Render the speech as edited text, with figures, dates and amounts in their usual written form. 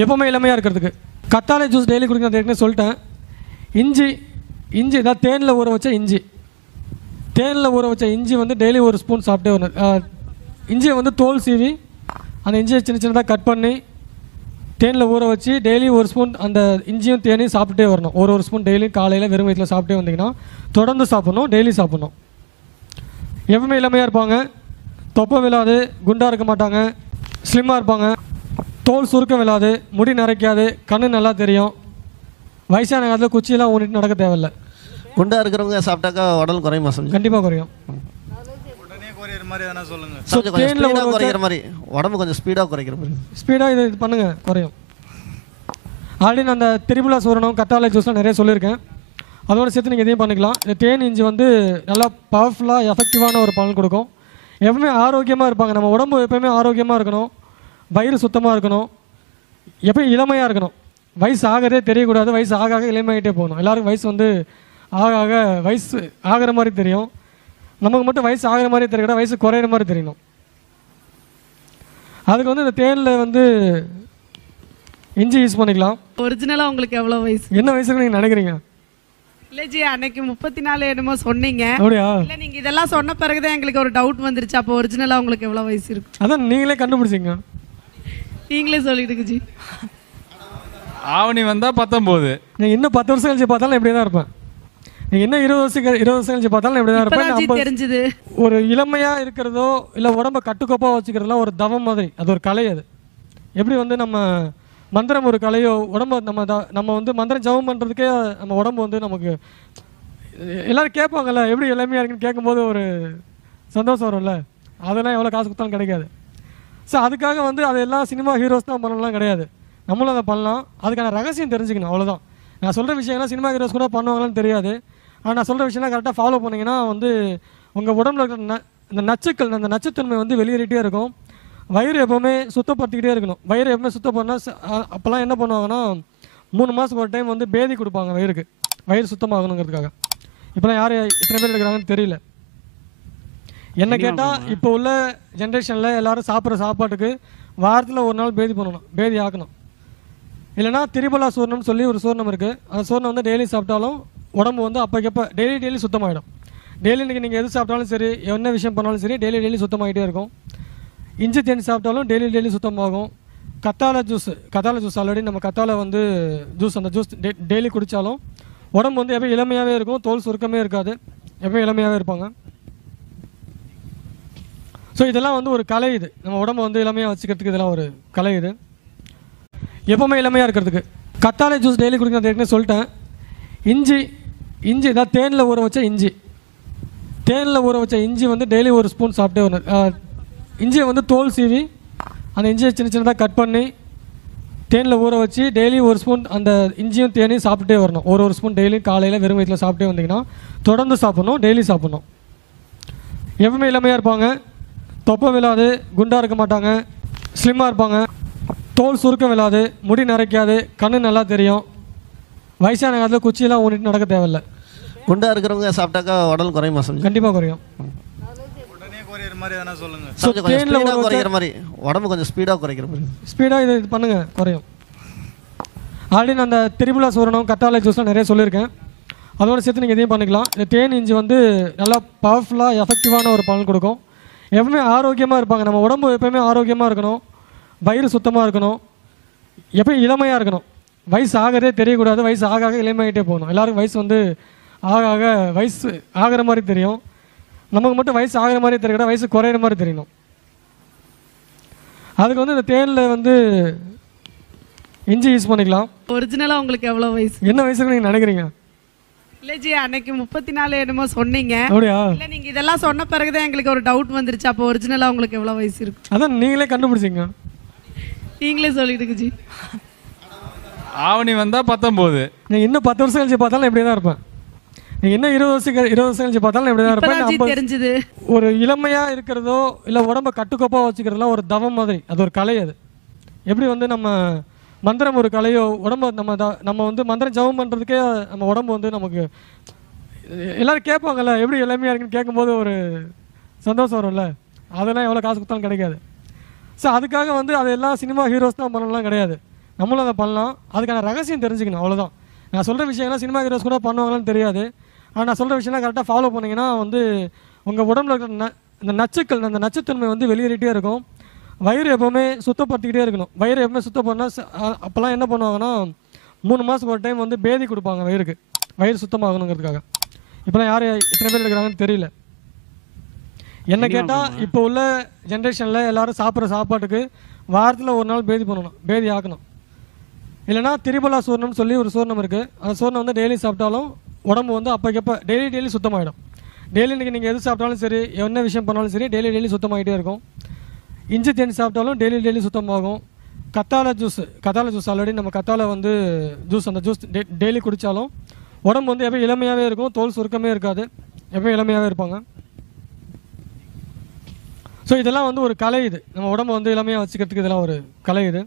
எப்போவுமே இளமையாக இருக்கிறதுக்கு கத்தாழை ஜூஸ் டெய்லி குடிக்கணும் ஏற்கனவே சொல்லிட்டேன். இஞ்சி இஞ்சி இதான் தேனில் ஊற வச்ச இஞ்சி, தேனில் ஊற வச்ச இஞ்சி வந்து டெய்லி ஒரு ஸ்பூன் சாப்பிட்டே வரணும். இஞ்சியை வந்து தோல் சீவி அந்த இஞ்சியை சின்ன சின்னதாக கட் பண்ணி தேனில் ஊற வச்சு டெய்லி ஒரு ஸ்பூன் அந்த இஞ்சியும் தேனையும் சாப்பிட்டே வரணும். ஒரு ஸ்பூன் டெய்லி காலையில் வெறும் வயிற்றில் சாப்பிட்டே வந்தீங்கன்னா தொடர்ந்து சாப்பிட்ணும், டெய்லி சாப்பிட்ணும். எப்பவுமே இளமையாக இருப்பாங்க, தொப்பை விழாது, குண்டாக இருக்க மாட்டாங்க, ஸ்லிம்மாக இருப்பாங்க, தோல் சுருக்கம் விழாது, முடி நரைக்காது, கண்ணு நல்லா தெரியும். வயசான காலத்தில் குச்சியெல்லாம் ஊனிட்டு நடக்க தேவையில்லை. குண்டா இருக்கிறவங்க சாப்பிட்டாக்கா உடல் குறையுமா? கண்டிப்பாக குறையும். குறைக்கிற மாதிரி உடம்பு கொஞ்சம் ஸ்பீடாக குறைக்கிற மாதிரி ஸ்பீடாக இது பண்ணுங்க, குறையும். ஆல்ரெடி நான் அந்த திரிபுலா சூரணம் கத்தாழை ஜூஸ்லாம் நிறைய சொல்லியிருக்கேன். அதோடு சேர்த்து நீங்கள் இதையும் பண்ணிக்கலாம். இந்த தேன் இஞ்சி வந்து நல்லா பவர்ஃபுல்லாக எஃபெக்டிவான ஒரு பலன் கொடுக்கும். எப்பவுமே ஆரோக்கியமாக இருப்பாங்க. நம்ம உடம்பு எப்பவுமே ஆரோக்கியமாக இருக்கணும், வயிறு சுத்தமாக இருக்கணும், எப்பயும் இளமையாக இருக்கணும். வயசு ஆகிறதே தெரியக்கூடாது, வயசு ஆக ஆக இளமையாகிட்டே போகணும். எல்லாருக்கும் வயசு வந்து ஆக ஆக வயசு ஆகிற மாதிரி தெரியும், நமக்கு மட்டும் வயசு ஆகிற மாதிரி தெரியக்கூடாது, வயசு குறையிற மாதிரி தெரியணும். அதுக்கு வந்து இந்த தேனில் வந்து இஞ்சி யூஸ் பண்ணிக்கலாம். ஒரிஜினலாக உங்களுக்கு எவ்வளோ வயசு? என்ன வயசுக்கு நீங்கள் நினைக்கிறீங்க? இல்லை ஜி, அன்னைக்கு 34 என்னமோ சொன்னீங்க. அப்படியா? இல்லை, நீங்கள் இதெல்லாம் சொன்ன பிறகுதான் எங்களுக்கு ஒரு டவுட் வந்துருச்சு. அப்போ ஒரிஜினலாக உங்களுக்கு எவ்வளோ வயசு இருக்கு? அதான் நீங்களே கண்டுபிடிச்சிங்க, நீங்களே சொல்லிடுங்க ஜி. ஆவணி வந்தால் 19. நீங்கள் இன்னும் 10 வருஷம் கழிச்சு பார்த்தாலும் இப்படியே தான் இருப்பேன். நீங்கள் இன்னும் 20 வருஷம் கழிச்சு பார்த்தாலும் இப்படி தான் இருப்பேன். தெரிஞ்சது ஒரு இளமையாக இருக்கிறதோ இல்லை உடம்பை கட்டுக்கோப்பாக வச்சுக்கிறதுலாம் ஒரு தவம் மாதிரி, அது ஒரு கலை. அது எப்படி வந்து நம்ம மந்திரம் ஒரு கலையோ, உடம்பு நம்ம வந்து மந்திரம் ஜபம் பண்ணுறதுக்கே நம்ம உடம்பு வந்து நமக்கு எல்லோரும் கேட்பாங்கல்ல, எப்படி இளமையாக இருக்குன்னு கேட்கும்போது ஒரு சந்தோஷம் வரும்ல, அதெல்லாம் எவ்வளோ காசு கொடுத்தாலும் கிடைக்காது. ஸோ அதுக்காக வந்து அதெல்லாம் சினிமா ஹீரோஸ் தான் பண்ணலாம் கிடையாது, நம்மளும் அதை பண்ணலாம். அதுக்கான ரகசியம் தெரிஞ்சுக்கணும், அவ்வளோதான். நான் சொல்கிற விஷயங்கள்லாம் சினிமா ஹீரோஸ் கூட பண்ணுவாங்களான்னு தெரியாது. ஆனால் நான் சொல்கிற விஷயம்லாம் கரெக்டாக ஃபாலோ பண்ணிங்கன்னா வந்து உங்கள் உடம்புல இருக்கிற இந்த நச்சுக்கள், அந்த நச்சுத்தன்மை வந்து வெளியேறிட்டே இருக்கும். வயிறு எப்போவுமே சுத்தப்படுத்திக்கிட்டே இருக்கணும். வயிறு எப்பவுமே சுத்தம் பண்ணால் அப்போல்லாம் என்ன பண்ணுவாங்கன்னா 3 மாதத்துக்கு ஒரு டைம் வந்து பேதி கொடுப்பாங்க வயிறுக்கு, வயிறு சுத்தமாகணுங்கிறதுக்காக. இப்போலாம் யார் இத்தனை பேர் எடுக்கிறாங்கன்னு தெரியல. என்ன கேட்டால் இப்போ உள்ள ஜென்ரேஷனில் எல்லோரும் சாப்பிட்ற சாப்பாட்டுக்கு வாரத்தில் ஒரு நாள் பேதி பண்ணணும், பேதி ஆக்கணும். இல்லைனா திரிபுலா சூர்ணம்னு சொல்லி ஒரு சூர்ணம் இருக்குது. அந்த சூர்ணம் வந்து டெய்லி சாப்பிட்டாலும் உடம்பு வந்து அப்போக்கப்போ டெய்லி சுத்தமாகிடும். டெய்லி நீங்கள் எது சாப்பிட்டாலும் சரி, என்ன விஷயம் பண்ணாலும் சரி, டெய்லி சுத்தமாகிட்டே இருக்கும். இஞ்சி தேனி சாப்பிட்டாலும் டெய்லி சுத்தமாகும். கத்தாழை ஜூஸ் ஆல்ரெடி நம்ம கத்தாழை வந்து அந்த ஜூஸ் டெய்லி குடித்தாலும் உடம்பு வந்து எப்போ இளமையாகவே இருக்கும், தோல் சுருக்கமே இருக்காது, எப்போயும் இளமையாகவே இருப்பாங்க. ஸோ இதெல்லாம் வந்து ஒரு கலை. இது நம்ம உடம்பு வந்து இளமையாக வச்சுக்கிறதுக்கு இதெல்லாம் ஒரு கலை. இது எப்போவுமே இளமையாக இருக்கிறதுக்கு கத்தாழை ஜூஸ் டெய்லி குடிக்கணும் ஏற்கனவே சொல்லிட்டேன். இஞ்சி இதான் தேனில் ஊற வச்ச இஞ்சி, தேனில் ஊற வச்ச இஞ்சி வந்து டெய்லி ஒரு ஸ்பூன் சாப்பிட்டே வரணும். இஞ்சியை வந்து தோல் சீவி அந்த இஞ்சியை சின்ன சின்னதாக கட் பண்ணி தேனில் ஊற வச்சு டெய்லி ஒரு ஸ்பூன் அந்த இஞ்சியும் தேனையும் சாப்பிட்டே வரணும். ஒரு ஸ்பூன் டெய்லி காலையில் வெறும் வயிற்றில் சாப்பிட்டே வந்தீங்கன்னா தொடர்ந்து சாப்பிட்ணும், டெய்லி சாப்பிட்ணும். எப்பவுமே இளமையாக இருப்பாங்க, தொப்பை விழாது, குண்டாக இருக்க மாட்டாங்க, ஸ்லிம்மாக இருப்பாங்க, தோல் சுருக்கம் விழாது, முடி நரைக்காது, கண்ணு நல்லா தெரியும். வயசான காலத்தில் குச்சியெல்லாம் ஊனிட்டு நடக்க தேவையில்லை. குண்டா இருக்கிறவங்க சாப்பிட்டாக்கா உடல் குறையுமா? கண்டிப்பாக குறையும். குறைக்கிற மாதிரி உடம்பு கொஞ்சம் ஸ்பீடாக குறைக்கிற மாதிரி ஸ்பீடாக இது பண்ணுங்க, குறையும். ஆல்ரெடி நான் அந்த திரிபுலா சூரணம் கத்தாழை ஜூஸ்லாம் நிறைய சொல்லியிருக்கேன். அதோடு சேர்த்து நீங்கள் இதையும் பண்ணிக்கலாம். இந்த தேன் இஞ்சி வந்து நல்லா பவர்ஃபுல்லாக எஃபெக்டிவான ஒரு பலன் கொடுக்கும். எப்பவுமே ஆரோக்கியமாக இருப்பாங்க. நம்ம உடம்பு எப்பவுமே ஆரோக்கியமாக இருக்கணும், வயிறு சுத்தமாக இருக்கணும், எப்பயும் இளமையாக இருக்கணும். வயசு ஆகிறதே தெரியக்கூடாது, வயசு ஆக ஆக இளமையாகிட்டே போகணும். எல்லாருக்கும் வயசு வந்து ஆக ஆக வயசு ஆகிற மாதிரி தெரியும், நமக்கு மட்டும் வயசு ஆகிற மாதிரி தெரியக்கூடாது, வயசு குறையிற மாதிரி தெரியணும். அதுக்கு வந்து இந்த தேனில் வந்து இஞ்சி யூஸ் பண்ணிக்கலாம். ஒரிஜினலாக உங்களுக்கு எவ்வளோ வயசு? என்ன வயசுக்கு நீங்கள் நினைக்கிறீங்க? இல்லை ஜி, அன்னைக்கு 34 என்னமோ சொன்னீங்க. அப்படியா? இல்லை, நீங்கள் இதெல்லாம் சொன்ன பிறகுதான் எங்களுக்கு ஒரு டவுட் வந்துருச்சு. அப்போ ஒரிஜினலாக உங்களுக்கு எவ்வளோ வயசு இருக்கு? அதான் நீங்களே கண்டுபிடிச்சிங்க, நீங்களே சொல்லிடுங்க ஜி. ஆவணி வந்தால் 19. நீங்கள் இன்னும் 10 வருஷம் கழிச்சு பார்த்தாலும் இப்படியே தான் இருப்பேன். நீங்கள் இன்னும் 20 வருஷம் கழிச்சு பார்த்தாலும் இப்படி தான் இருப்பேன். தெரிஞ்சது ஒரு இளமையாக இருக்கிறதோ இல்லை உடம்பை கட்டுக்கோப்பாக வச்சுக்கிறதுலாம் ஒரு தவம் மாதிரி, அது ஒரு கலை. அது எப்படி வந்து நம்ம மந்திரம் ஒரு கலையோ, உடம்பு நம்ம வந்து மந்திரம் ஜபம் பண்ணுறதுக்கே நம்ம உடம்பு வந்து நமக்கு எல்லோரும் கேட்பாங்கல்ல, எப்படி இளமையாக இருக்குன்னு கேட்கும்போது ஒரு சந்தோஷம் வரும்ல, அதெல்லாம் எவ்வளோ காசு கொடுத்தாலும் கிடைக்காது. ஸோ அதுக்காக வந்து அதெல்லாம் சினிமா ஹீரோஸ் தான் பண்ணலாம் கிடையாது, நம்மளும் அதை பண்ணலாம். அதுக்கான ரகசியம் தெரிஞ்சுக்கணும், அவ்வளோதான். நான் சொல்கிற விஷயங்கள்லாம் சினிமா ஹீரோஸ் கூட பண்ணுவாங்களான்னு தெரியாது. ஆனால் நான் சொல்கிற விஷயம்லாம் கரெக்டாக ஃபாலோ பண்ணிங்கன்னா வந்து உங்கள் உடம்புல இருக்கிற இந்த நச்சுக்கள், அந்த நச்சுத்தன்மை வந்து வெளியேறிட்டே இருக்கும். வயிறு எப்போவுமே சுத்தப்படுத்திக்கிட்டே இருக்கணும். வயிறு எப்பவுமே சுத்தம் பண்ணால் அப்போல்லாம் என்ன பண்ணுவாங்கன்னா 3 மாதத்துக்கு ஒரு டைம் வந்து பேதி கொடுப்பாங்க வயிறுக்கு, வயிறு சுத்தமாகணுங்கிறதுக்காக. இப்போலாம் யார் எத்தனை பேர் எடுக்கிறாங்கன்னு தெரியல. என்ன கேட்டால் இப்போ உள்ள ஜென்ரேஷனில் எல்லோரும் சாப்பிட்ற சாப்பாட்டுக்கு வாரத்தில் ஒரு நாள் பேதி பண்ணணும், பேதி ஆக்கணும். இல்லைனா திரிபலா சூர்ணம்னு சொல்லி ஒரு சூர்ணம் இருக்குது. அந்த சூர்ணம் வந்து டெய்லி சாப்பிட்டாலும் உடம்பு வந்து அப்போக்கப்போ டெய்லி சுத்தமாகிடும். டெய்லி நீங்கள் எது சாப்பிட்டாலும் சரி, என்ன விஷயம் பண்ணாலும் சரி, டெய்லி சுத்தமாகிட்டே இருக்கும். இஞ்சி தேனி சாப்பிட்டாலும் டெய்லி சுத்தமாகும். கத்தாழை ஜூஸ் ஆல்ரெடி நம்ம கத்தாழை வந்து அந்த ஜூஸ் டெய்லி குடித்தாலும் உடம்பு வந்து எப்போ இளமையாகவே இருக்கும், தோல் சுருக்கமே இருக்காது, எப்போ இளமையாகவே இருப்பாங்க. ஸோ இதெல்லாம் வந்து ஒரு கலை. இது நம்ம உடம்பு வந்து இளமையாக வச்சுக்கிறதுக்கு இதெல்லாம் ஒரு கலை. இது